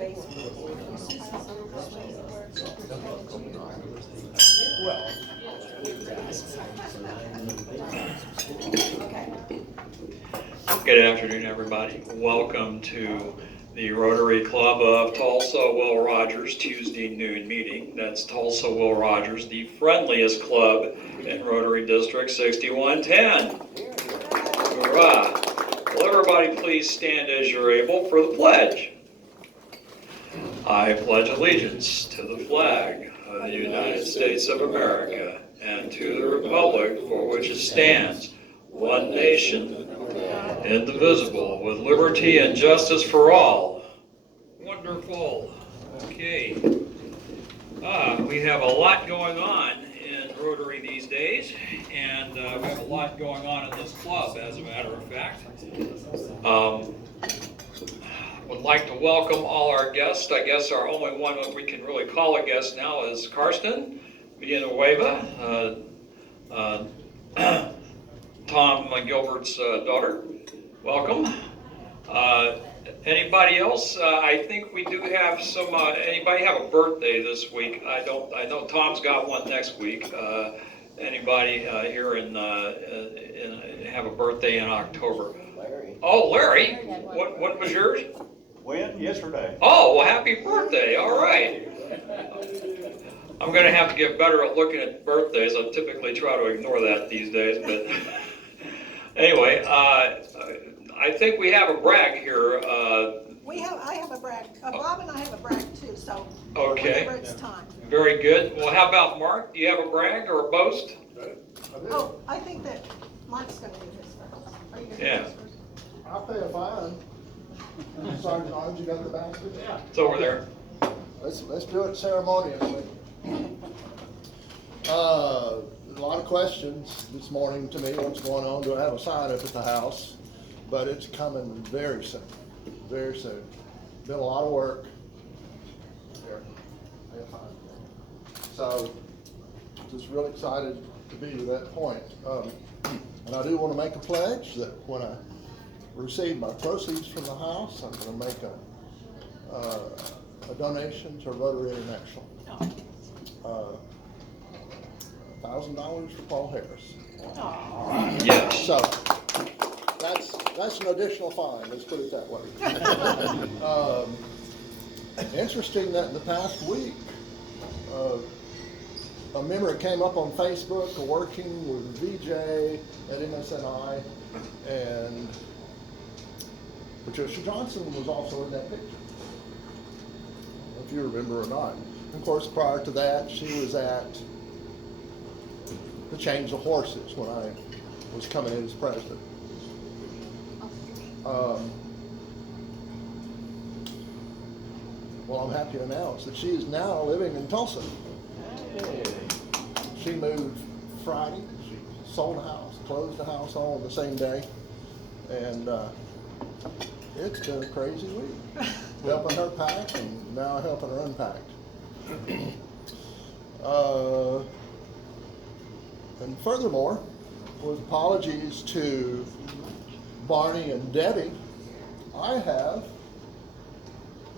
Good afternoon, everybody. Welcome to the Rotary Club of Tulsa Will Rogers Tuesday noon meeting. That's Tulsa Will Rogers, the friendliest club in Rotary District 6110. Hurrah! Will everybody please stand as you're able for the pledge? I pledge allegiance to the flag of the United States of America and to the republic for which it stands, one nation, indivisible, with liberty and justice for all. Wonderful. Okay. We have a lot going on in Rotary these days, and we have a lot going on in this club, as a matter of fact. Would like to welcome all our guests. I guess our only one that we can really call a guest now is Karsten Villanueva, Tom Gilbert's daughter. Welcome. Anybody else? I think we do have some. Anybody have a birthday this week? I know Tom's got one next week. Anybody here in have a birthday in October? Larry. Oh, Larry. What was yours? When? Yesterday. Oh, well, happy birthday. All right. I'm going to have to get better at looking at birthdays. I typically try to ignore that these days, but anyway, I think we have a brag here. I have a brag. Bob and I have a brag too, so Okay. whenever it's time. Very good. Well, how about Mark? Do you have a brag or a boast? Oh, I think that Mark's gonna do his first. Are you gonna do Yeah. his first? I'll pay a fine. Sergeant Orange, you got the basket? Yeah. It's over there. Let's do it ceremoniously. A lot of questions this morning to me, what's going on, do I have a sign up at the house? But it's coming very soon, very soon. Been a lot of work. Here, pay a fine. So, just really excited to be to that point. And I do want to make a pledge that when I receive my proceeds from the house, I'm going to make a donation to Rotary International. $1,000 for Paul Harris. Yes. So that's an additional fine. Let's put it that way. Interesting that in the past week, a member came up on Facebook working with VJ at MSNI, and Patricia Johnson was also in that picture. I don't know if you remember or not. Of course, prior to that, she was at the Change of Horses when I was coming in as president. Well, I'm happy to announce that she is now living in Tulsa. She moved Friday. She sold a house, closed the house all on the same day, and it's been a crazy week. Helping her pack and now helping her unpack. And furthermore, with apologies to Barney and Debbie, I have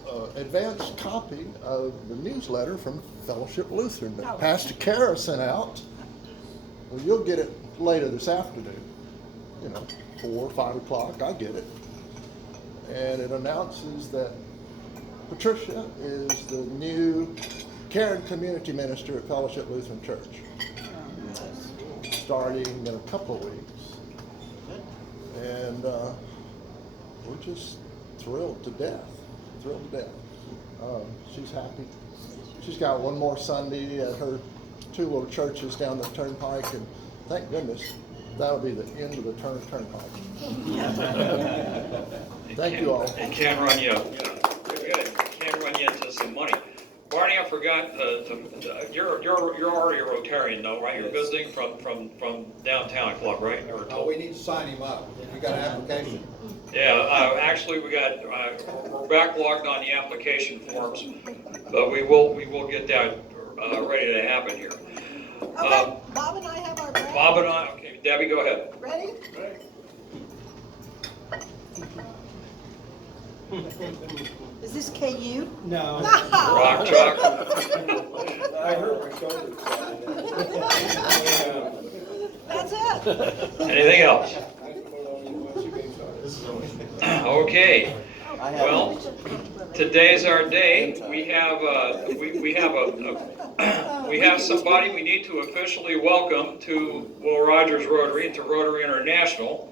an advanced copy of the newsletter from Fellowship Lutheran that Pastor Kara sent out. Well, you'll get it later this afternoon, 4 or 5 o'clock, I get it. And it announces that Patricia is the new care and community minister at Fellowship Lutheran Church, starting in a couple of weeks. And we're just thrilled to death. She's happy. She's got one more Sunday at her 2 little churches down the turnpike, and thank goodness that'll be the end of the turnpike. Thank you all. It can run you. Good. Can run you into some money. Barney, I forgot. You're already a Rotarian, though, right? You're visiting from downtown club, right? Or We need to sign him up. We got an application. Yeah, actually, we're backlogged on the application forms, but we will get that ready to happen here. Okay, Bob and I have our brag. Bob and I. Okay, Debbie, go ahead. Ready? Is this KU? No. Rock Chalk. I hurt my shoulder. That's it. Anything else? Okay. Well, today's our day. We have somebody we need to officially welcome to Will Rogers Rotary and to Rotary International.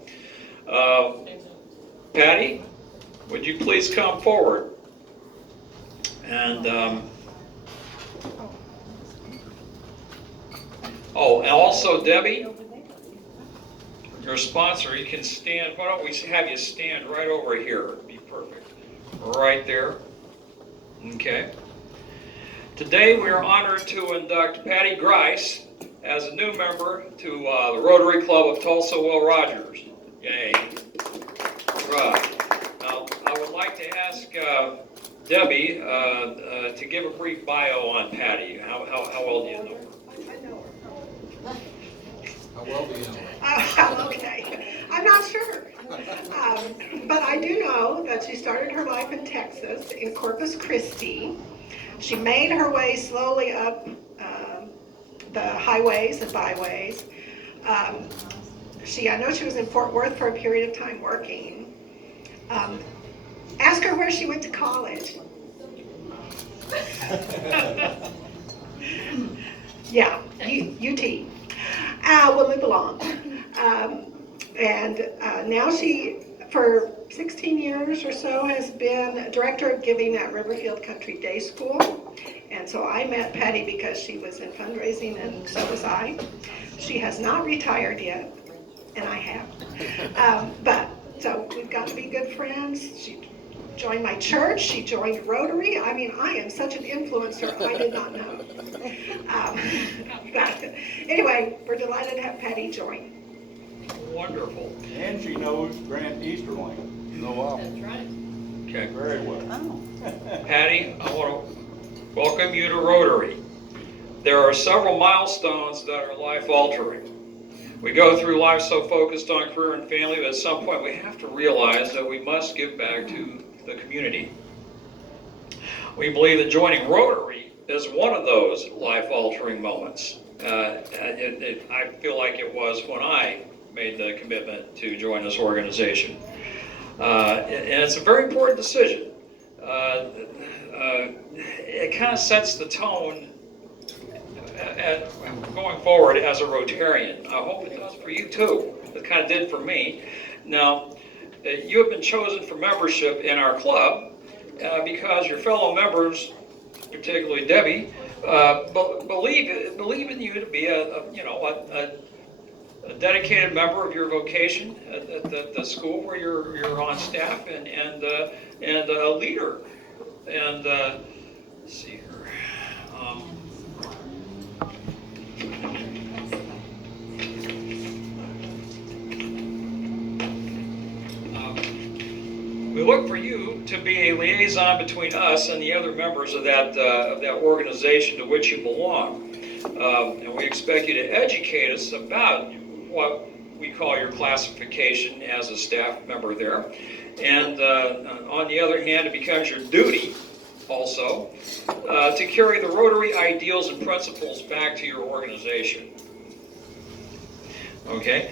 Patty, would you please come forward? And and also Debbie, your sponsor, you can stand. Why don't we have you stand right over here? It'd be perfect. Right there. Okay. Today we are honored to induct Patty Grice as a new member to the Rotary Club of Tulsa Will Rogers. Yay. Right. Now, I would like to ask Debbie to give a brief bio on Patty. How well do you know her? I know her. How well do you know her? Okay, I'm not sure. But I do know that she started her life in Texas, in Corpus Christi. She made her way slowly up the highways and byways. I know she was in Fort Worth for a period of time working. Ask her where she went to college. Yeah, UT. We'll move along. Now she, for 16 years or so, has been director of giving at Riverfield Country Day School. And so I met Patty because she was in fundraising, and so was I. She has not retired yet, and I have. So we've got to be good friends. She joined my church. She joined Rotary. I mean, I am such an influencer, I did not know. But anyway, we're delighted to have Patty join. Wonderful. And she knows Grant Easterling. Oh, wow. Okay. Very well. Patty, I want to welcome you to Rotary. There are several milestones that are life-altering. We go through life so focused on career and family, but at some point we have to realize that we must give back to the community. We believe that joining Rotary is one of those life-altering moments. I feel like it was when I made the commitment to join this organization. And it's a very important decision. It kind of sets the tone going forward as a Rotarian. I hope it does for you too. It kind of did for me. Now, you have been chosen for membership in our club because your fellow members, particularly Debbie, believe in you to be a dedicated member of your vocation at the school where you're on staff and a leader. And let's see here. We look for you to be a liaison between us and the other members of that organization to which you belong. And we expect you to educate us about what we call your classification as a staff member there. And on the other hand, it becomes your duty also to carry the Rotary ideals and principles back to your organization. Okay?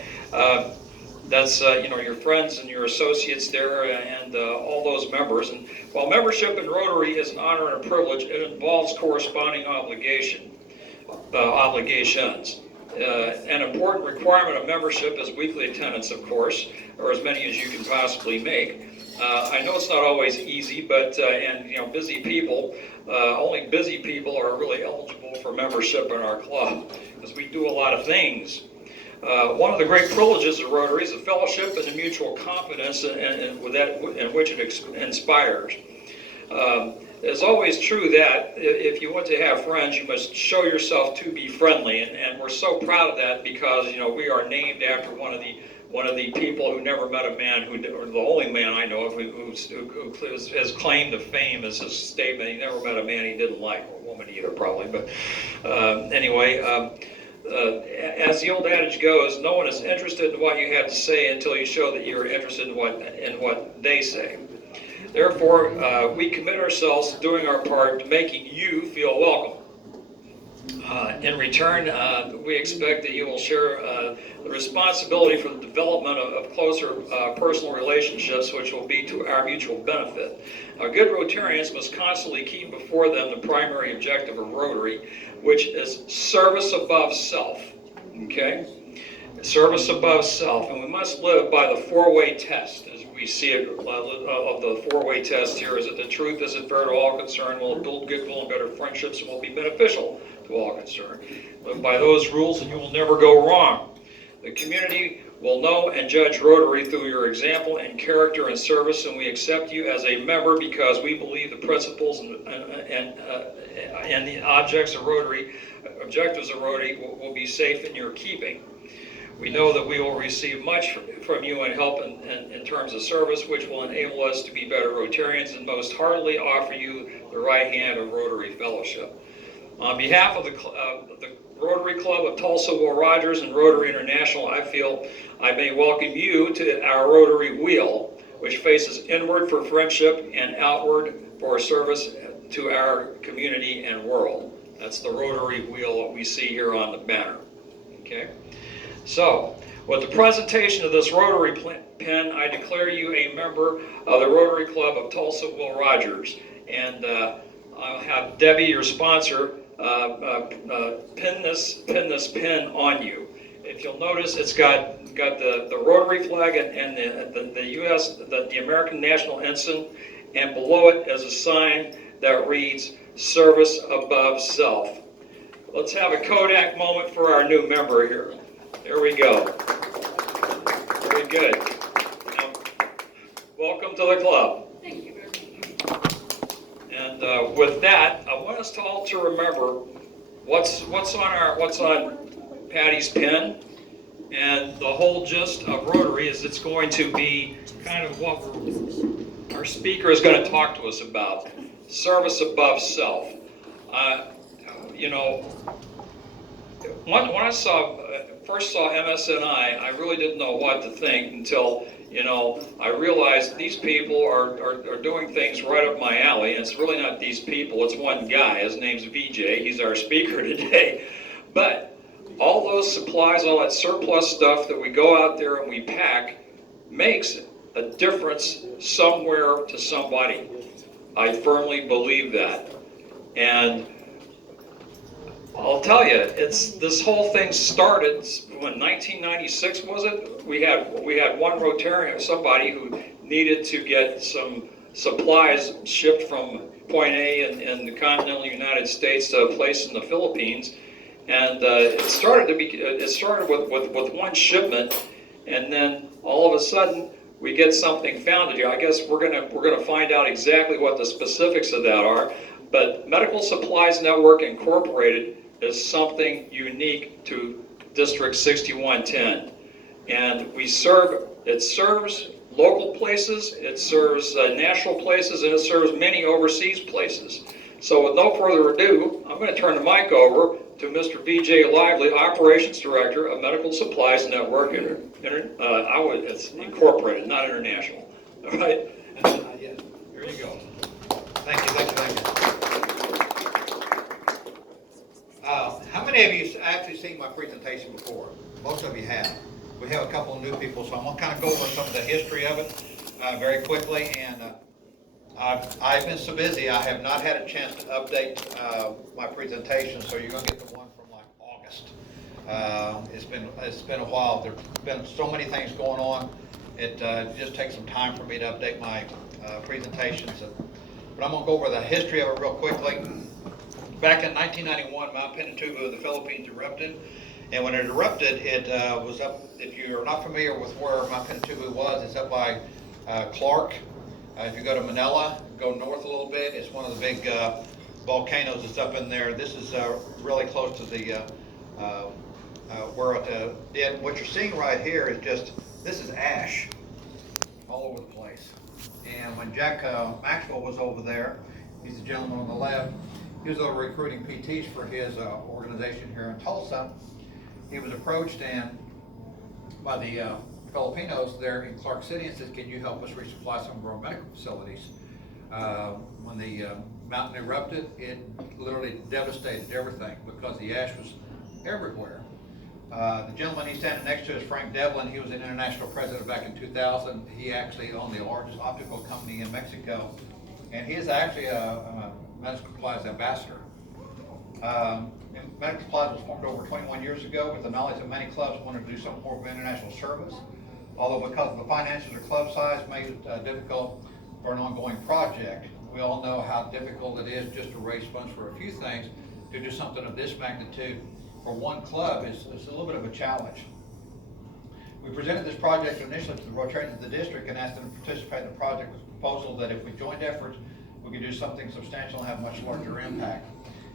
That's your friends and your associates there and all those members. And while membership in Rotary is an honor and a privilege, it involves corresponding obligations. An important requirement of membership is weekly attendance, of course, or as many as you can possibly make. I know it's not always easy, but busy people, only busy people are really eligible for membership in our club because we do a lot of things. One of the great privileges of Rotary is the fellowship and the mutual confidence in which it inspires. It's always true that if you want to have friends, you must show yourself to be friendly, and we're so proud of that because we are named after one of the people who never met a man or the only man I know of who has claimed to fame as his statement. He never met a man he didn't like, or a woman either, probably. But anyway. As the old adage goes, no one is interested in what you have to say until you show that you're interested in what they say. Therefore, we commit ourselves to doing our part to making you feel welcome. In return, we expect that you will share the responsibility for the development of closer personal relationships, which will be to our mutual benefit. Good Rotarians must constantly keep before them the primary objective of Rotary, which is service above self. Okay? Service above self, and we must live by the four-way test, as we see it of the four-way test here. Is it the truth? Is it fair to all concerned? Will it build goodwill and better friendships, and will be beneficial to all concerned? Live by those rules, and you will never go wrong. The community will know and judge Rotary through your example and character and service, and we accept you as a member because we believe the principles and the objectives of Rotary will be safe in your keeping. We know that we will receive much from you and help in terms of service, which will enable us to be better Rotarians and most heartily offer you the right hand of Rotary Fellowship. On behalf of the Rotary Club of Tulsa Will Rogers and Rotary International, I feel I may welcome you to our Rotary Wheel, which faces inward for friendship and outward for service to our community and world. That's the Rotary Wheel that we see here on the banner. Okay? So, with the presentation of this Rotary pin, I declare you a member of the Rotary Club of Tulsa Will Rogers. And I'll have Debbie, your sponsor, pin this pin on you. If you'll notice, it's got the Rotary flag and the U.S., the American National Ensign, and below it is a sign that reads, "Service Above Self." Let's have a Kodak moment for our new member here. There we go. Very good. Now, welcome to the club. Thank you very much. And with that, I want us to all to remember what's on Patty's pin, and the whole gist of Rotary is it's going to be kind of what our speaker is going to talk to us about: service above self. You know, when I first saw MSNI, I really didn't know what to think until, you know, I realized these people are doing things right up my alley, and it's really not these people, it's one guy. His name's VJ. He's our speaker today. But all those supplies, all that surplus stuff that we go out there and we pack makes a difference somewhere to somebody. I firmly believe that. And I'll tell you, this whole thing started when 1996, was it? We had one Rotarian, somebody who needed to get some supplies shipped from point A in the continental United States to a place in the Philippines, and it started with one shipment, and then all of a sudden we get something founded here. I guess we're gonna find out exactly what the specifics of that are. But Medical Supplies Network Incorporated is something unique to District 6110. And it serves local places, it serves national places, and it serves many overseas places. So with no further ado, I'm going to turn the mic over to Mr. VJ Lively, Operations Director of Medical Supplies Network, it's incorporated, not international. All right? Yes. Here you go. Thank you. How many of you have actually seen my presentation before? Most of you have. We have a couple of new people, so I'm going to kind of go over some of the history of it very quickly. And I've been so busy, I have not had a chance to update my presentation, so you're going to get the one from like August. It's been a while. There's been so many things going on. It just takes some time for me to update my presentations. But I'm going to go over the history of it real quickly. Back in 1991, Mount Pinatubo in the Philippines erupted, and when it erupted, it was up, if you're not familiar with where Mount Pinatubo was, it's up by Clark. If you go to Manila, go north a little bit, it's one of the big volcanoes that's up in there. This is really close to the, where it did. What you're seeing right here is just, this is ash all over the place. And when Jack Maxwell was over there, he's the gentleman on the left, he was over recruiting PTs for his organization here in Tulsa. He was approached and by the Filipinos there in Clark City and says, can you help us resupply some of our medical facilities? When the mountain erupted, it literally devastated everything because the ash was everywhere. The gentleman he's standing next to is Frank Devlin. He was an international president back in 2000. He actually owned the largest optical company in Mexico, and he is actually a medical supplies ambassador. Medical supplies was formed over 21 years ago with the knowledge that many clubs wanted to do some form of international service, although because of the finances or club size made it difficult for an ongoing project. We all know how difficult it is just to raise funds for a few things. To do something of this magnitude for one club is a little bit of a challenge. We presented this project initially to the Rotarians of the district and asked them to participate in the project with a proposal that if we joined efforts, we could do something substantial and have a much larger impact.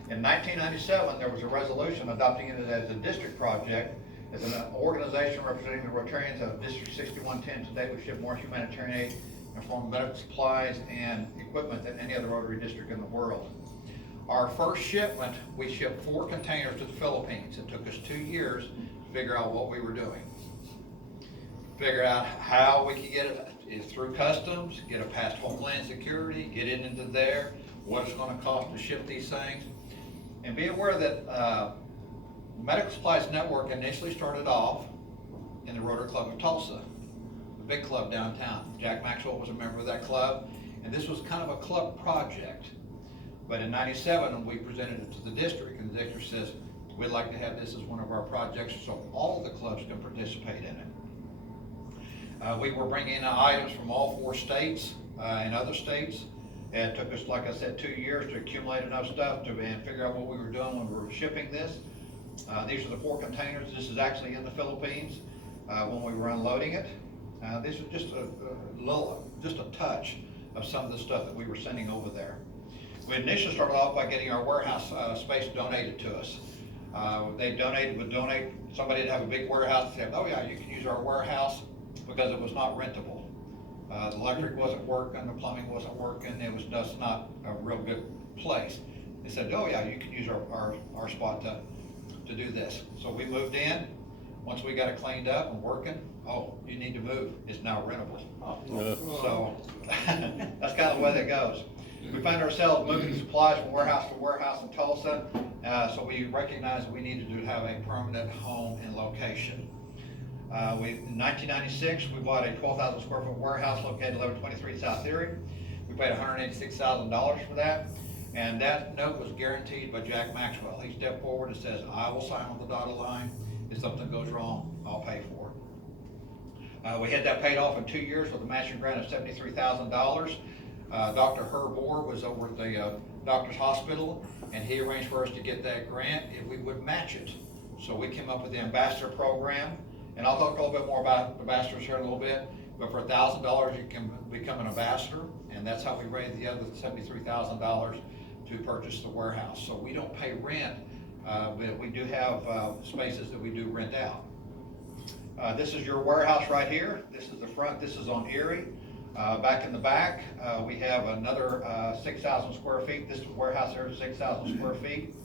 In 1997, there was a resolution adopting it as a district project. As an organization representing the Rotarians of District 6110, today we ship more humanitarian aid in the form of medical supplies and equipment than any other Rotary district in the world. Our first shipment, we shipped 4 containers to the Philippines. It took us 2 years to figure out what we were doing. Figure out how we could get it through customs, get it past Homeland Security, get it into there, what it's gonna cost to ship these things. And be aware that Medical Supplies Network initially started off in the Rotary Club of Tulsa, the big club downtown. Jack Maxwell was a member of that club, and this was kind of a club project. But in 97, we presented it to the district, and the district says, we'd like to have this as one of our projects so all the clubs can participate in it. We were bringing in items from all 4 states and other states. And it took us, like I said, 2 years to accumulate enough stuff and figure out what we were doing when we were shipping this. These are the 4 containers. This is actually in the Philippines when we were unloading it. This was just a touch of some of the stuff that we were sending over there. We initially started off by getting our warehouse space donated to us. They would donate, somebody would have a big warehouse and say, oh yeah, you can use our warehouse, because it was not rentable. The electric wasn't working, the plumbing wasn't working, it was just not a real good place. They said, oh yeah, you can use our spot to do this. So we moved in. Once we got it cleaned up and working, oh, you need to move, it's now rentable. So that's kind of the way that goes. We find ourselves moving supplies from warehouse to warehouse in Tulsa, so we recognize that we needed to have a permanent home and location. In 1996, we bought a 12,000 square foot warehouse located 1123 South Erie. We paid $186,000 for that, and that note was guaranteed by Jack Maxwell. He stepped forward and says, I will sign on the dotted line. If something goes wrong, I'll pay for it. We had that paid off in 2 years with a matching grant of $73,000. Dr. Herb Orr was over at the Doctor's Hospital, and he arranged for us to get that grant if we would match it. So we came up with the ambassador program, and I'll talk a little bit more about ambassadors here in a little bit, but for $1,000 you can become an ambassador, and that's how we raised the other $73,000 to purchase the warehouse. So we don't pay rent, but we do have spaces that we do rent out. This is your warehouse right here. This is the front, this is on Erie. Back in the back, we have another 6,000 square feet. This warehouse here is 6,000 square feet.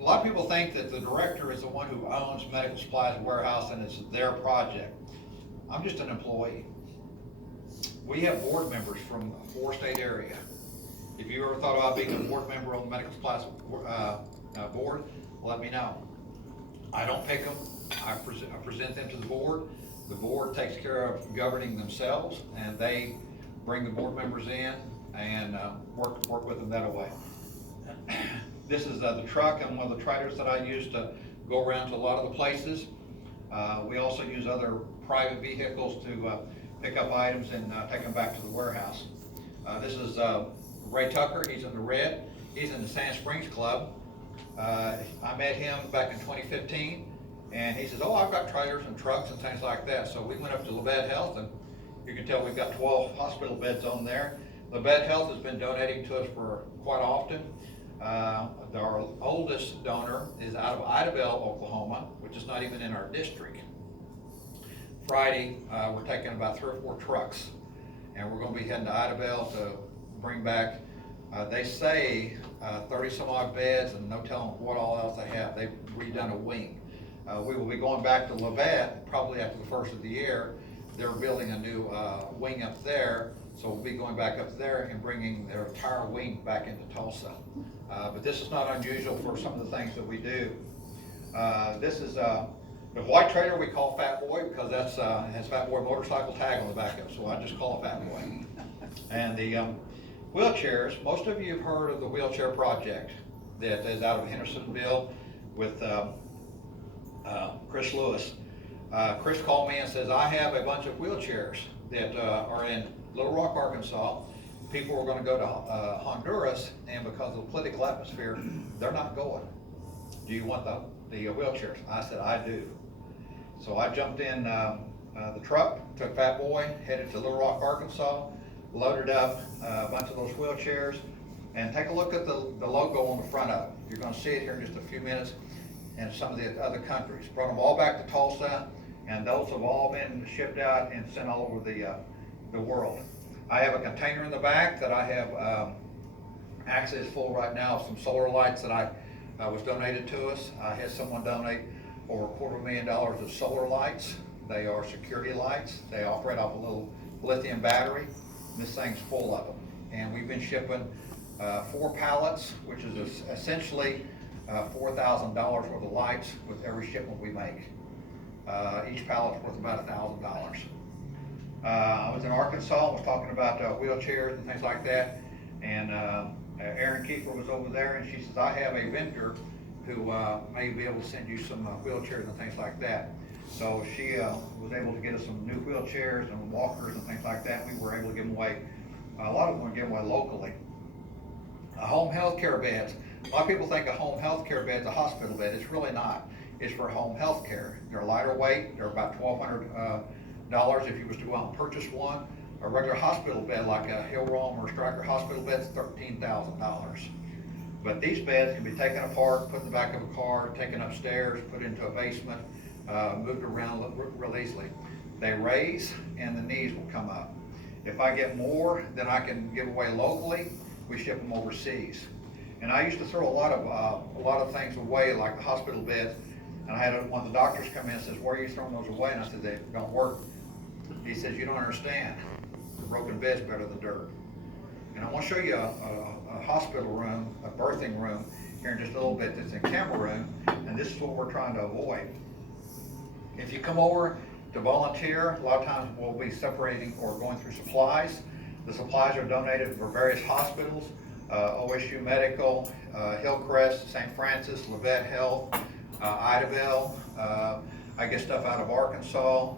A lot of people think that the director is the one who owns Medical Supplies Warehouse and it's their project. I'm just an employee. We have board members from a 4-state area. If you ever thought about being a board member on the Medical Supplies board, let me know. I don't pick them. I present them to the board. The board takes care of governing themselves, and they bring the board members in and work with them that way. This is the truck and one of the trailers that I use to go around to a lot of the places. We also use other private vehicles to pick up items and take them back to the warehouse. This is Ray Tucker. He's in the red. He's in the Sand Springs Club. I met him back in 2015, and he says, oh, I've got trailers and trucks and things like that. So we went up to Labette Health, and you can tell we've got 12 hospital beds on there. Labette Health has been donating to us for quite often. Our oldest donor is out of Idabel, Oklahoma, which is not even in our district. Friday, we're taking about 3 or 4 trucks, and we're going to be heading to Idabel to bring back, they say 30 some odd beds, and no telling what all else they have. They've redone a wing. We will be going back to Levette probably after the first of the year. They're building a new wing up there, so we'll be going back up there and bringing their entire wing back into Tulsa. But this is not unusual for some of the things that we do. This is the white trailer we call Fat Boy because that's has Fat Boy motorcycle tag on the back of it, so I just call it Fat Boy. And the wheelchairs, most of you have heard of the wheelchair project that is out of Hendersonville with Chris Lewis. Chris called me and says, I have a bunch of wheelchairs that are in Little Rock, Arkansas. People are going to go to Honduras, and because of the political atmosphere, they're not going. Do you want the wheelchairs? I said, I do. So I jumped in the truck, took Fat Boy, headed to Little Rock, Arkansas, loaded up a bunch of those wheelchairs, and take a look at the logo on the front of it. You're going to see it here in just a few minutes, and some of the other countries. Brought them all back to Tulsa, and those have all been shipped out and sent all over the world. I have a container in the back that I have actually is full right now of some solar lights that was donated to us. I had someone donate over $250,000 of solar lights. They are security lights. They operate off a little lithium battery. This thing's full of them. And we've been shipping 4 pallets, which is essentially $4,000 worth of lights with every shipment we make. Each pallet's worth about $1,000. I was in Arkansas, was talking about wheelchairs and things like that, and Erin Kiefer was over there, and she says, I have a vendor who may be able to send you some wheelchairs and things like that. So she was able to get us some new wheelchairs and walkers and things like that. We were able to give them away. A lot of them were given away locally. Home health care beds. A lot of people think a home health care bed is a hospital bed. It's really not. It's for home health care. They're lighter weight. They're about $1,200 if you was to go out and purchase one. A regular hospital bed like a Hillrom or Stryker hospital bed is $13,000. But these beds can be taken apart, put in the back of a car, taken upstairs, put into a basement, moved around real easily. They raise and the knees will come up. If I get more than I can give away locally, we ship them overseas. And I used to throw a lot of things away, like the hospital beds. And I had one of the doctors come in and says, why are you throwing those away? And I said, they don't work. He says, you don't understand. The broken bed's better than dirt. And I want to show you a hospital room, a birthing room, here in just a little bit that's in Cameroon. And this is what we're trying to avoid. If you come over to volunteer, a lot of times we'll be separating or going through supplies. The supplies are donated for various hospitals, OSU Medical, Hillcrest, St. Francis, Levette Health, Idabel. I get stuff out of Arkansas.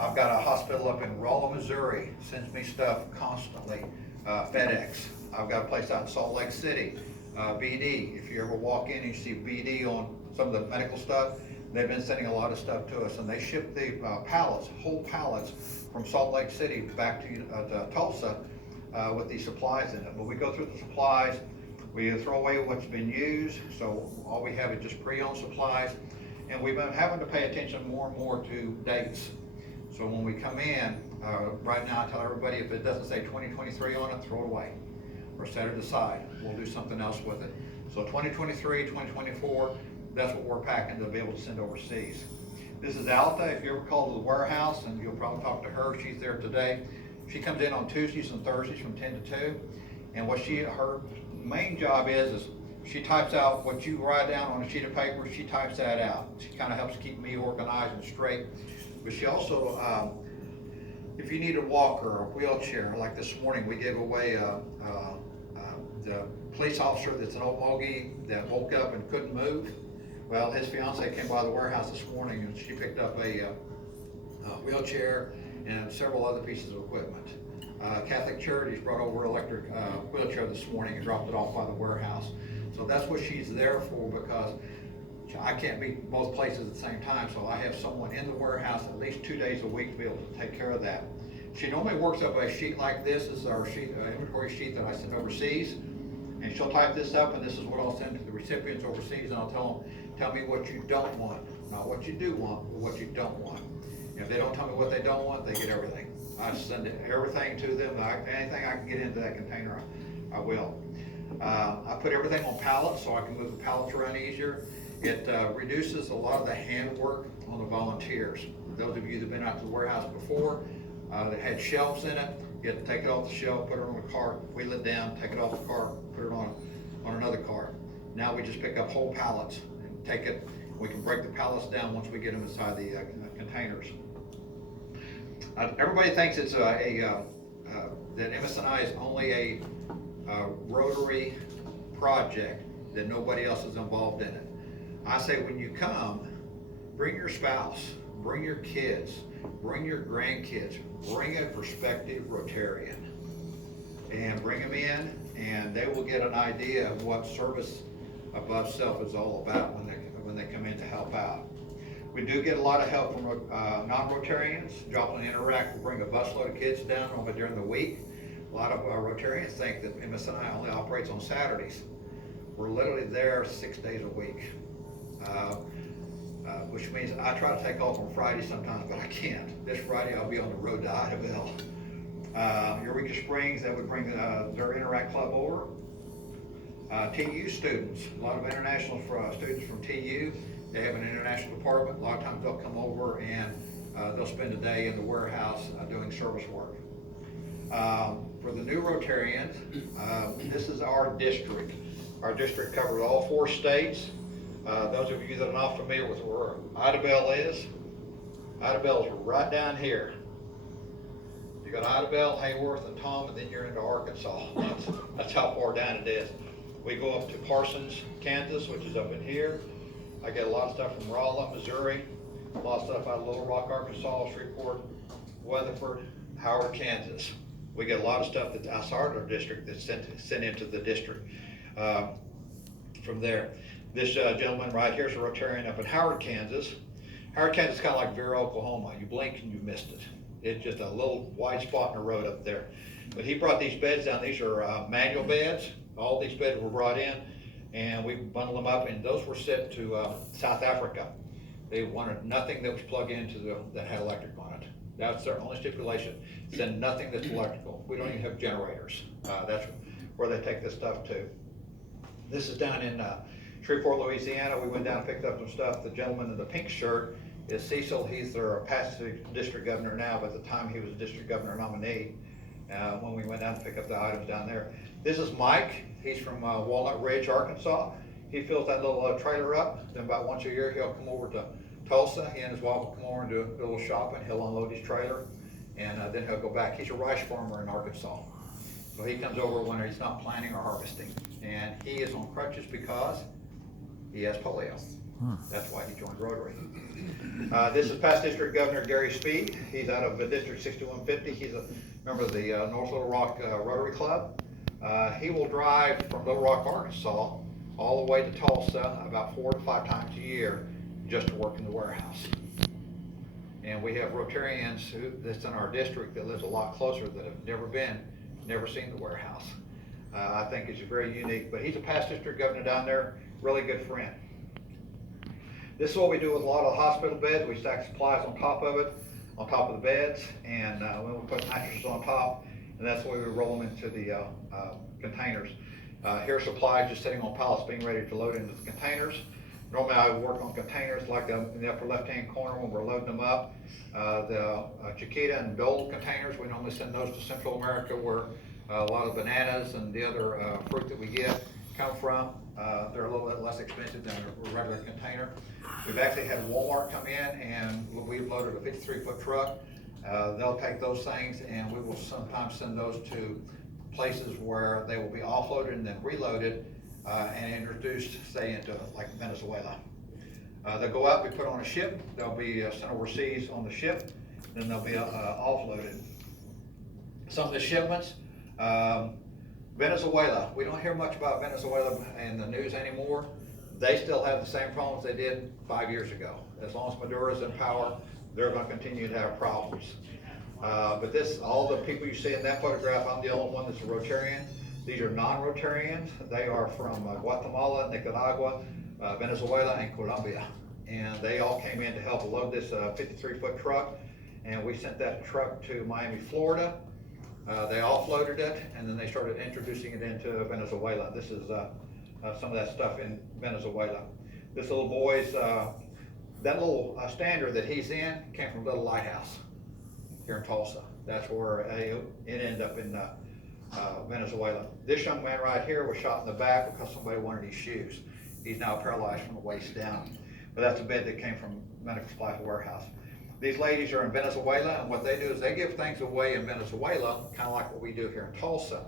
I've got a hospital up in Rolla, Missouri, sends me stuff constantly. FedEx. I've got a place out in Salt Lake City. BD. If you ever walk in and you see BD on some of the medical stuff, they've been sending a lot of stuff to us, and they ship the pallets, whole pallets, from Salt Lake City back to Tulsa with these supplies in it. But we go through the supplies, we throw away what's been used, so all we have is just pre-owned supplies, and we've been having to pay attention more and more to dates. So when we come in, right now I tell everybody if it doesn't say 2023 on it, throw it away or set it aside. We'll do something else with it. So 2023, 2024, that's what we're packing to be able to send overseas. This is Alta. If you ever call to the warehouse, and you'll probably talk to her, she's there today. She comes in on Tuesdays and Thursdays from 10 to 2. And what her main job is she types out what you write down on a sheet of paper, she types that out. She kind of helps keep me organized and straight. But she also, if you need a walker or a wheelchair, like this morning we gave away the police officer that's an old Mogie that woke up and couldn't move. Well, his fiance came by the warehouse this morning and she picked up a wheelchair and several other pieces of equipment. Catholic Charities brought over an electric wheelchair this morning and dropped it off by the warehouse. So that's what she's there for, because I can't be both places at the same time, so I have someone in the warehouse at least 2 days a week to be able to take care of that. She normally works up a sheet like this. This is our sheet, inventory sheet that I send overseas. And she'll type this up, and this is what I'll send to the recipients overseas, and I'll tell me what you don't want. Not what you do want, but what you don't want. If they don't tell me what they don't want, they get everything. I send everything to them. Anything I can get into that container, I will. I put everything on pallets so I can move the pallets around easier. It reduces a lot of the handwork on the volunteers. Those of you that have been out to the warehouse before, that had shelves in it, you have to take it off the shelf, put it on the cart, wheel it down, take it off the cart, put it on another cart. Now we just pick up whole pallets and take it. We can break the pallets down once we get them inside the containers. Everybody thinks it's that MSNI is only a Rotary project, that nobody else is involved in it. I say when you come, bring your spouse, bring your kids, bring your grandkids, bring a prospective Rotarian, and bring them in, and they will get an idea of what service above self is all about when they come in to help out. We do get a lot of help from non-Rotarians. Joplin Interact will bring a busload of kids down over during the week. A lot of Rotarians think that MSNI only operates on Saturdays. We're literally there 6 days a week, which means I try to take off on Friday sometimes, but I can't. This Friday I'll be on the road to Idaville. Eureka Springs, they would bring their Interact Club over. TU students, a lot of international students from TU, they have an international department. A lot of times they'll come over and they'll spend a day in the warehouse doing service work. For the new Rotarians, this is our district. Our district covers all 4 states. Those of you that are not familiar with where Idabel is right down here. You got Idabel, Hayworth, and Tom, and then you're into Arkansas. That's how far down it is. We go up to Parsons, Kansas, which is up in here. I get a lot of stuff from Rolla, Missouri, a lot of stuff out of Little Rock, Arkansas, Shreveport, Weatherford, Howard, Kansas. We get a lot of stuff that's outside our district that's sent into the district from there. This gentleman right here is a Rotarian up in Howard, Kansas. Howard, Kansas is kind of like Vera, Oklahoma. You blink and you missed it. It's just a little white spot in the road up there. But he brought these beds down. These are manual beds. All these beds were brought in, and we bundled them up, and those were sent to South Africa. They wanted nothing that was plugged into that had electric on it. That's their only stipulation. Send nothing that's electrical. We don't even have generators. That's where they take this stuff to. This is down in Shreveport, Louisiana. We went down and picked up some stuff. The gentleman in the pink shirt is Cecil. He's their past district governor now, but at the time he was a district governor nominee when we went down to pick up the items down there. This is Mike. He's from Walnut Ridge, Arkansas. He fills that little trailer up. Then about once a year, he'll come over to Tulsa. He and his wife will come over and do a little shopping. He'll unload his trailer, and then he'll go back. He's a rice farmer in Arkansas. So he comes over when he's not planting or harvesting. And he is on crutches because he has polio. That's why he joined Rotary. This is past District Governor Gary Speed. He's out of District 6150. He's a member of the North Little Rock Rotary Club. He will drive from Little Rock, Arkansas, all the way to Tulsa about 4 to 5 times a year just to work in the warehouse. And we have Rotarians that's in our district that lives a lot closer that have never seen the warehouse. I think it's very unique, but he's a past district governor down there, really good friend. This is what we do with a lot of hospital beds. We stack supplies on top of it, on top of the beds, and when we put mattresses on top, and that's the way we roll them into the containers. Here's supplies just sitting on pallets being ready to load into the containers. Normally I would work on containers like in the upper left-hand corner when we're loading them up. The Chiquita and Dole containers, we normally send those to Central America where a lot of bananas and the other fruit that we get come from. They're a little bit less expensive than a regular container. We've actually had Walmart come in and we've loaded a 53-foot truck. They'll take those things and we will sometimes send those to places where they will be offloaded and then reloaded and introduced, say, into like Venezuela. They'll go out, be put on a ship, they'll be sent overseas on the ship, then they'll be offloaded. Some of the shipments, Venezuela, we don't hear much about Venezuela in the news anymore. They still have the same problems they did 5 years ago. As long as Maduro's in power, they're going to continue to have problems. But all the people you see in that photograph, I'm the only one that's a Rotarian. These are non-Rotarians. They are from Guatemala, Nicaragua, Venezuela, and Colombia. And they all came in to help load this 53-foot truck. And we sent that truck to Miami, Florida. They offloaded it, and then they started introducing it into Venezuela. This is some of that stuff in Venezuela. This little boy's, that little standard that he's in came from Little Lighthouse here in Tulsa. That's where it ended up in Venezuela. This young man right here was shot in the back because somebody wanted his shoes. He's now paralyzed from the waist down. But that's a bed that came from Medical Supplies Warehouse. These ladies are in Venezuela, and what they do is they give things away in Venezuela, kind of like what we do here in Tulsa.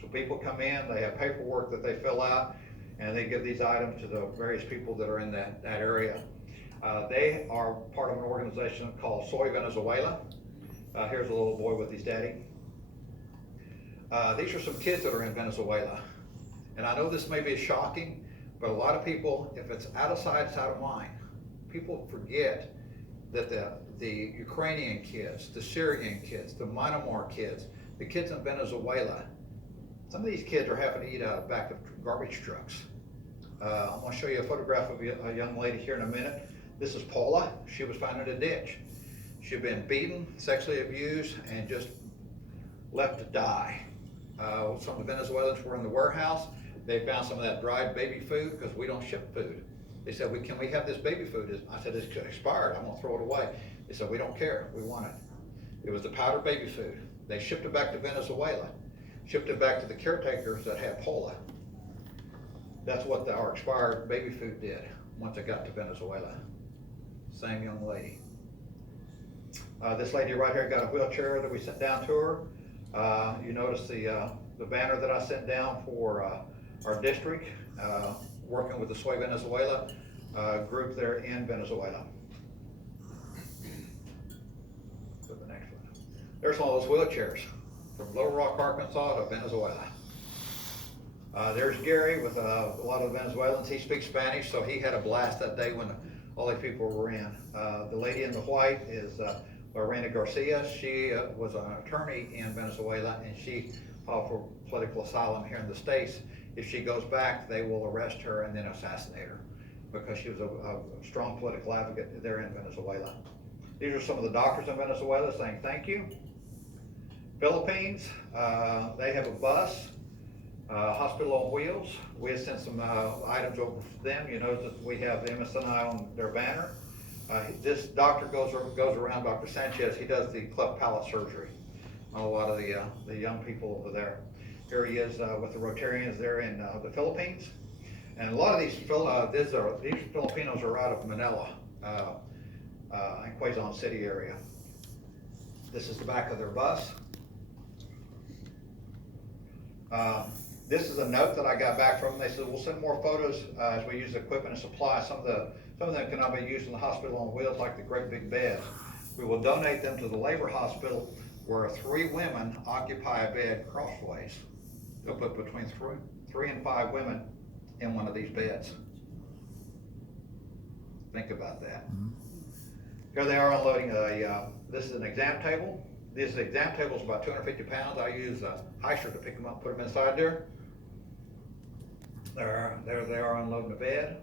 So people come in, they have paperwork that they fill out, and they give these items to the various people that are in that area. They are part of an organization called Soy Venezuela. Here's a little boy with his daddy. These are some kids that are in Venezuela. And I know this may be shocking, but a lot of people, if it's out of sight, it's out of mind. People forget that the Ukrainian kids, the Syrian kids, the Myanmar kids, the kids in Venezuela, some of these kids are having to eat out of the back of garbage trucks. I'm gonna show you a photograph of a young lady here in a minute. This is Paula. She was found in a ditch. She'd been beaten, sexually abused, and just left to die. Some of the Venezuelans were in the warehouse. They found some of that dried baby food because we don't ship food. They said, can we have this baby food? I said, it's expired, I'm gonna throw it away. They said, we don't care, we want it. It was the powdered baby food. They shipped it back to Venezuela, shipped it back to the caretakers that had Paula. That's what our expired baby food did once it got to Venezuela. Same young lady. This lady right here got a wheelchair that we sent down to her. You notice the banner that I sent down for our district, working with the Soy Venezuela group there in Venezuela. To the next one. There's one of those wheelchairs from Little Rock, Arkansas to Venezuela. There's Gary with a lot of the Venezuelans. He speaks Spanish, so he had a blast that day when all these people were in. The lady in the white is Lorena Garcia. She was an attorney in Venezuela, and she filed for political asylum here in the States. If she goes back, they will arrest her and then assassinate her because she was a strong political advocate there in Venezuela. These are some of the doctors in Venezuela saying thank you. Philippines, they have a bus, hospital on wheels. We have sent some items over for them. You know that we have the MSNI on their banner. This doctor goes around, Dr. Sanchez, he does the cleft palate surgery on a lot of the young people over there. Here he is with the Rotarians there in the Philippines. And a lot of these Filipinos are out of Manila, in Quezon City area. This is the back of their bus. This is a note that I got back from them. They said, we'll send more photos as we use the equipment and supply. Some of them cannot be used in the hospital on wheels like the great big beds. We will donate them to the labor hospital where 3 women occupy a bed crossways. They'll put between 3 and 5 women in one of these beds. Think about that. Here they are unloading this is an exam table. This exam table is about 250 pounds. I use a heister to pick them up, put them inside there. There they are unloading the bed.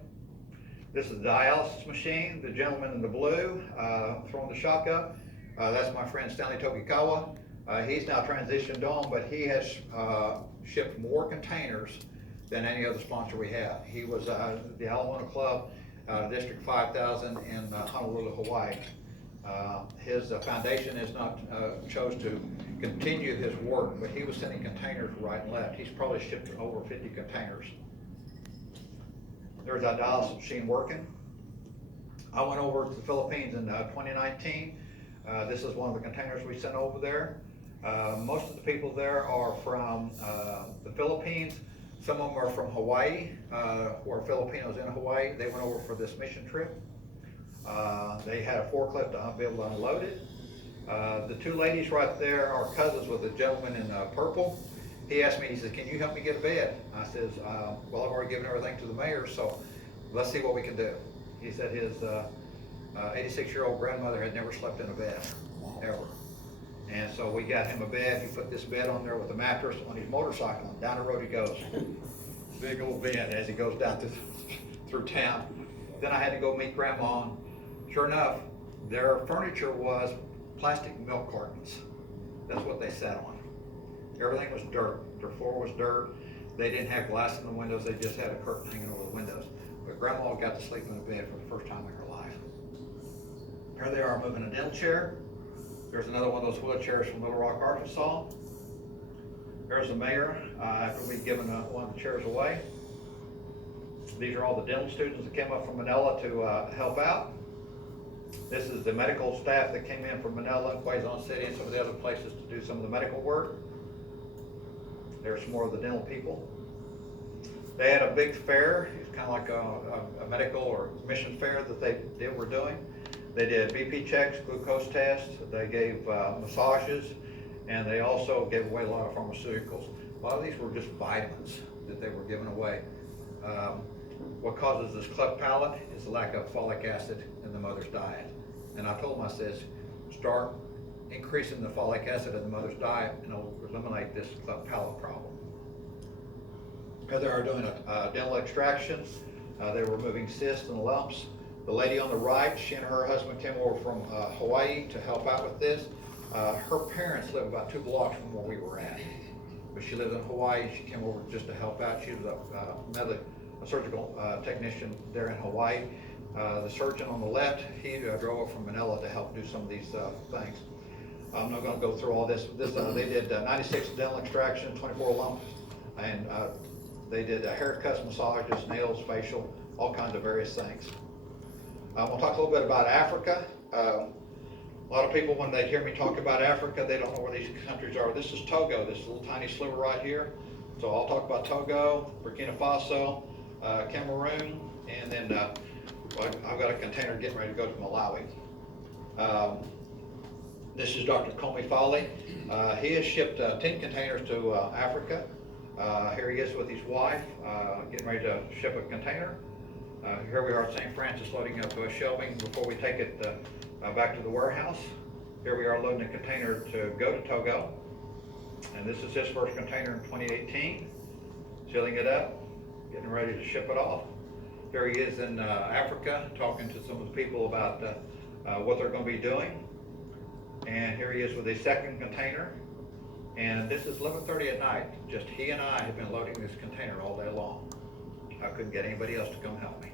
This is the dialysis machine. The gentleman in the blue throwing the shock up. That's my friend Stanley Tokikawa. He's now transitioned on, but he has shipped more containers than any other sponsor we have. He was the Alamona Club, District 5000 in Honolulu, Hawaii. His foundation has not chose to continue his work, but he was sending containers right and left. He's probably shipped over 50 containers. There's that dialysis machine working. I went over to the Philippines in 2019. This is one of the containers we sent over there. Most of the people there are from the Philippines. Some of them are from Hawaii, who are Filipinos in Hawaii. They went over for this mission trip. They had a forklift to be able to unload it. The 2 ladies right there are cousins with the gentleman in purple. He asked me, he said, can you help me get a bed? I says, well, I've already given everything to the mayor, so let's see what we can do. He said his 86-year-old grandmother had never slept in a bed, ever. And so we got him a bed. He put this bed on there with a mattress on his motorcycle, and down the road he goes. Big old bed as he goes down through town. Then I had to go meet Grandma. Sure enough, their furniture was plastic milk cartons. That's what they sat on. Everything was dirt. Their floor was dirt. They didn't have glass in the windows. They just had a curtain hanging over the windows. But grandma got to sleep in a bed for the first time in her life. Here they are moving a dental chair. There's another one of those wheelchairs from Little Rock, Arkansas. There's the mayor after we'd given one of the chairs away. These are all the dental students that came up from Manila to help out. This is the medical staff that came in from Manila, Quezon City, and some of the other places to do some of the medical work. There's some more of the dental people. They had a big fair. It's kind of like a medical or mission fair that they were doing. They did BP checks, glucose tests. They gave massages, and they also gave away a lot of pharmaceuticals. A lot of these were just vitamins that they were giving away. What causes this cleft palate is the lack of folic acid in the mother's diet. And I told them, I says, start increasing the folic acid in the mother's diet and it'll eliminate this cleft palate problem. Here they are doing a dental extraction. They were removing cysts and lumps. The lady on the right, she and her husband came over from Hawaii to help out with this. Her parents live about 2 blocks from where we were at. But she lives in Hawaii. She came over just to help out. She was a surgical technician there in Hawaii. The surgeon on the left, he drove over from Manila to help do some of these things. I'm not going to go through all this. They did 96 dental extractions, 24 lumps, and they did haircuts, massages, nails, facial, all kinds of various things. We'll talk a little bit about Africa. A lot of people, when they hear me talk about Africa, they don't know where these countries are. This is Togo, this little tiny sliver right here. So I'll talk about Togo, Burkina Faso, Cameroon, and then I've got a container getting ready to go to Malawi. This is Dr. Komi Fali. He has shipped 10 containers to Africa. Here he is with his wife, getting ready to ship a container. Here we are at St. Francis loading up shelving before we take it back to the warehouse. Here we are loading a container to go to Togo. And this is his first container in 2018. Sealing it up, getting ready to ship it off. Here he is in Africa talking to some of the people about what they're going to be doing. And here he is with his second container. And this is 11:30 at night. Just he and I have been loading this container all day long. I couldn't get anybody else to come help me.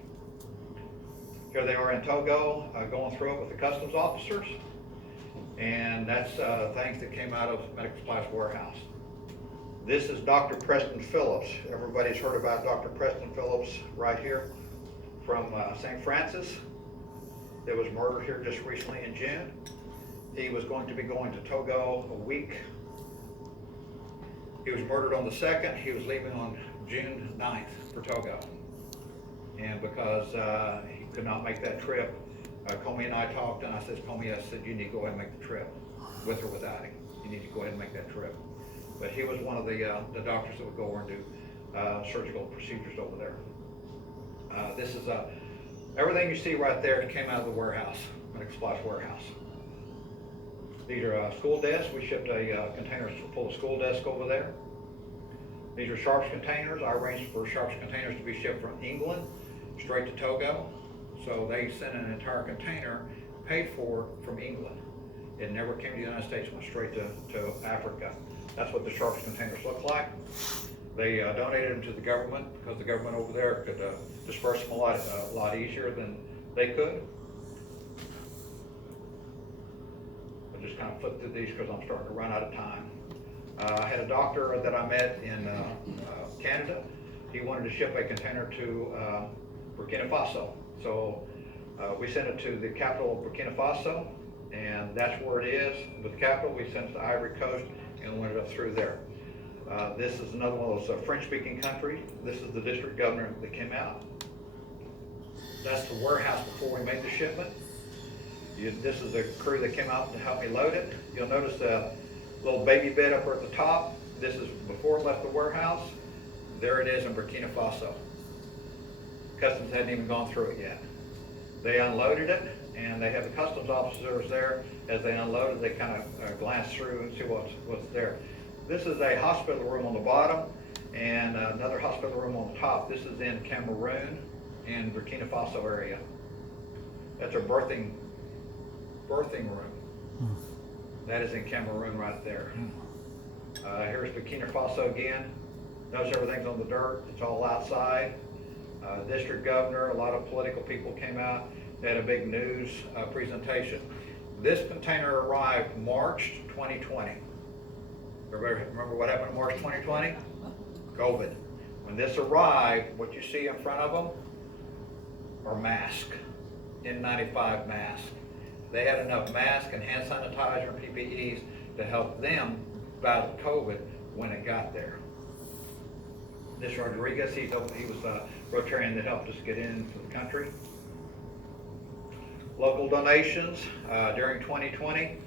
Here they are in Togo, going through it with the customs officers. And that's things that came out of Medical Supplies Warehouse. This is Dr. Preston Phillips. Everybody's heard about Dr. Preston Phillips right here from St. Francis. That was murdered here just recently in June. He was going to be going to Togo a week. He was murdered on the 2nd. He was leaving on June 9th for Togo. And because he could not make that trip, Comey and I talked, and I said, Comey, I said, you need to go ahead and make the trip, with or without him. You need to go ahead and make that trip. But he was one of the doctors that would go over and do surgical procedures over there. This is everything you see right there came out of the warehouse, Medical Supplies Warehouse. These are school desks. We shipped a container full of school desks over there. These are Sharps containers. I arranged for Sharps containers to be shipped from England straight to Togo. So they sent an entire container paid for from England. It never came to the United States, went straight to Africa. That's what the Sharps containers look like. They donated them to the government because the government over there could disperse them a lot easier than they could. I'll just kind of flip through these because I'm starting to run out of time. I had a doctor that I met in Canada. He wanted to ship a container to Burkina Faso. So we sent it to the capital of Burkina Faso, and that's where it is. With the capital, we sent it to Ivory Coast and went it up through there. This is another one of those French-speaking countries. This is the district governor that came out. That's the warehouse before we made the shipment. This is the crew that came out to help me load it. You'll notice the little baby bed up at the top. This is before it left the warehouse. There it is in Burkina Faso. Customs hadn't even gone through it yet. They unloaded it, and they have the customs officers there. As they unload it, they kind of glance through and see what's there. This is a hospital room on the bottom and another hospital room on the top. This is in Cameroon and Burkina Faso area. That's a birthing room. That is in Cameroon right there. Here's Burkina Faso again. Notice everything's on the dirt. It's all outside. District governor, a lot of political people came out. They had a big news presentation. This container arrived March 2020. Everybody remember what happened in March 2020? COVID. When this arrived, what you see in front of them are masks, N95 masks. They had enough masks and hand sanitizer and PPEs to help them battle COVID when it got there. This Rodriguez, he was a Rotarian that helped us get into the country. Local donations during 2020.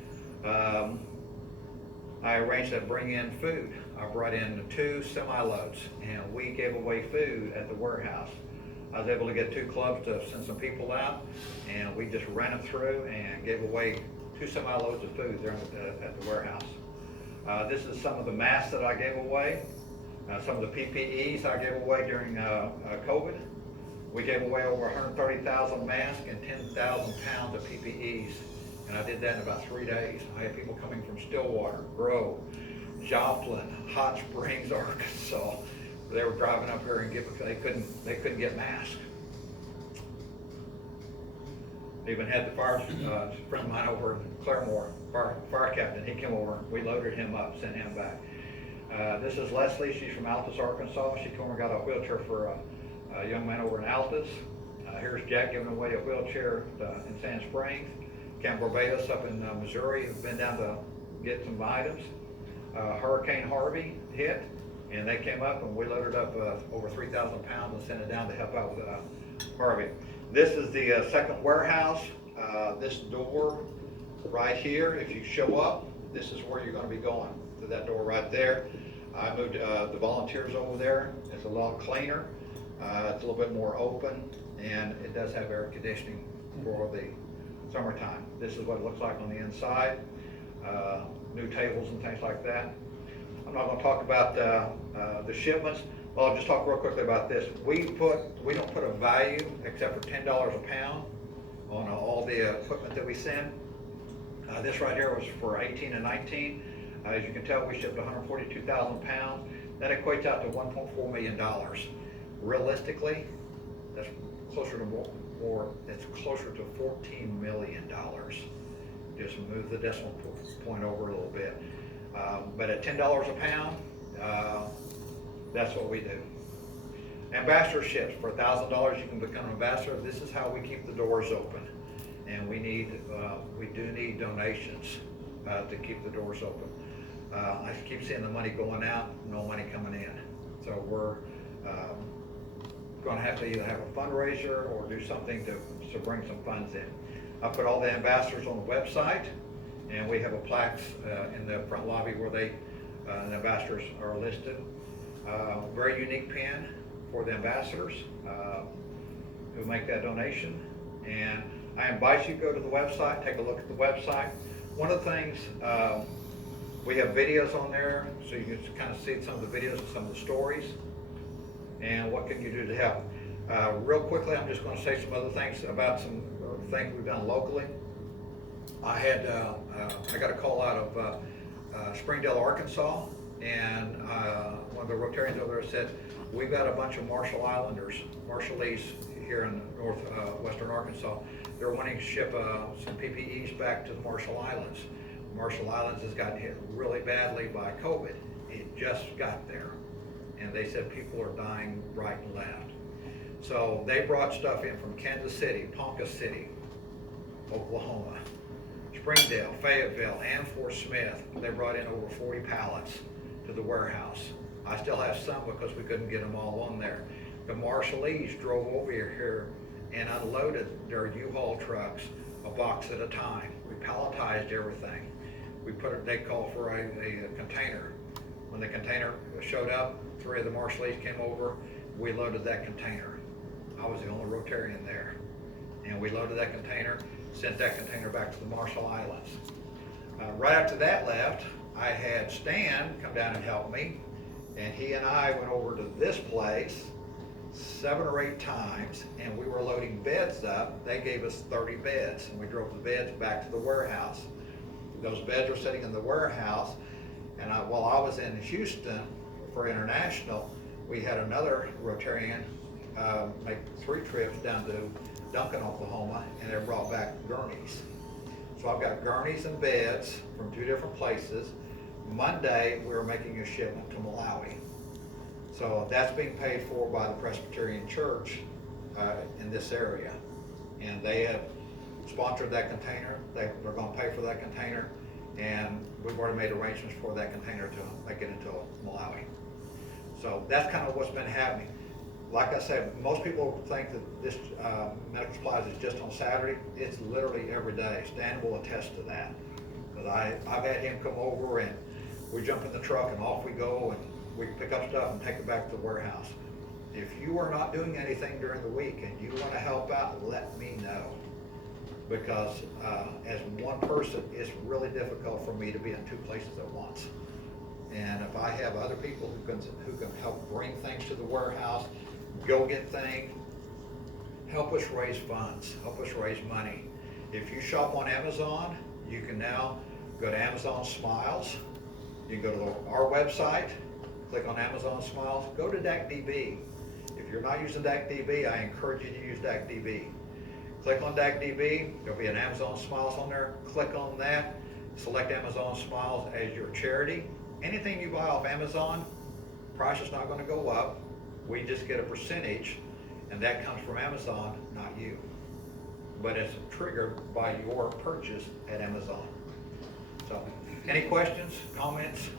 I arranged to bring in food. I brought in 2 semi-loads and we gave away food at the warehouse. I was able to get 2 clubs to send some people out and we just ran it through and gave away 2 semi-loads of food there at the warehouse. This is some of the masks that I gave away, some of the PPEs I gave away during COVID. We gave away over 130,000 masks and 10,000 pounds of PPEs. And I did that in about 3 days. I had people coming from Stillwater, Grove, Joplin, Hot Springs, Arkansas. They were driving up here and they couldn't get masks. Even had the fire friend of mine over in Claremore, fire captain. He came over. We loaded him up, sent him back. This is Leslie. She's from Altus, Arkansas. She came over and got a wheelchair for a young man over in Altus. Here's Jack giving away a wheelchair in Sand Springs. Camp Barbados up in Missouri have been down to get some items. Hurricane Harvey hit, and they came up and we loaded up over 3,000 pounds and sent it down to help out with Harvey. This is the second warehouse. This door right here, if you show up, this is where you're going to be going, to that door right there. I moved the volunteers over there. It's a lot cleaner. It's a little bit more open, and it does have air conditioning for the summertime. This is what it looks like on the inside. New tables and things like that. I'm not going to talk about the shipments. Well, I'll just talk real quickly about this. We don't put a value except for $10 a pound on all the equipment that we send. This right here was for 18 and 19. As you can tell, we shipped 142,000 pounds. That equates out to $1.4 million. Realistically, that's closer to more. It's closer to $14 million. Just move the decimal point over a little bit. But at $10 a pound, that's what we do. Ambassadorships, for $1,000 you can become an ambassador. This is how we keep the doors open. And we do need donations to keep the doors open. I keep seeing the money going out, no money coming in. So we're going to have to either have a fundraiser or do something to bring some funds in. I put all the ambassadors on the website, and we have a plaques in the front lobby where the ambassadors are listed. Very unique pin for the ambassadors who make that donation. And I invite you to go to the website, take a look at the website. One of the things, we have videos on there, so you can kind of see some of the videos and some of the stories. And what can you do to help? Real quickly, I'm just going to say some other things about some things we've done locally. I got a call out of Springdale, Arkansas, and one of the Rotarians over there said, we've got a bunch of Marshall Islanders, Marshallese here in northwestern Arkansas. They're wanting to ship some PPEs back to the Marshall Islands. Marshall Islands has gotten hit really badly by COVID. It just got there. And they said people are dying right and left. So they brought stuff in from Kansas City, Ponca City, Oklahoma, Springdale, Fayetteville, and Fort Smith. They brought in over 40 pallets to the warehouse. I still have some because we couldn't get them all on there. The Marshallese drove over here and unloaded their U-Haul trucks a box at a time. We palletized everything. They called for a container. When the container showed up, 3 of the Marshallese came over. We loaded that container. I was the only Rotarian there. And we loaded that container, sent that container back to the Marshall Islands. Right after that left, I had Stan come down and help me. And he and I went over to this place 7 or 8 times, and we were loading beds up. They gave us 30 beds, and we drove the beds back to the warehouse. Those beds were sitting in the warehouse, and while I was in Houston for international, we had another Rotarian make 3 trips down to Duncan, Oklahoma, and they brought back gurneys. So I've got gurneys and beds from 2 different places. Monday, we're making a shipment to Malawi. So that's being paid for by the Presbyterian Church in this area. And they have sponsored that container. They're gonna pay for that container. And we've already made arrangements for that container to make it into Malawi. So that's kind of what's been happening. Like I said, most people think that this medical supplies is just on Saturday. It's literally every day. Stan will attest to that. But I've had him come over and we jump in the truck and off we go and we pick up stuff and take it back to the warehouse. If you are not doing anything during the week and you want to help out, let me know. Because as one person, it's really difficult for me to be in 2 places at once. And if I have other people who can help bring things to the warehouse, go get things, help us raise funds, help us raise money. If you shop on Amazon, you can now go to Amazon Smiles. You can go to our website, click on Amazon Smiles, go to DACDB. If you're not using DACDB, I encourage you to use DACDB. Click on DACDB, there'll be an Amazon Smiles on there. Click on that, select Amazon Smiles as your charity. Anything you buy off Amazon, price is not going to go up. We just get a percentage, and that comes from Amazon, not you. But it's triggered by your purchase at Amazon. So, any questions, comments?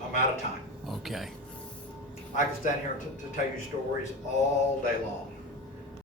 I'm out of time. Okay. I could stand here to tell you stories all day long.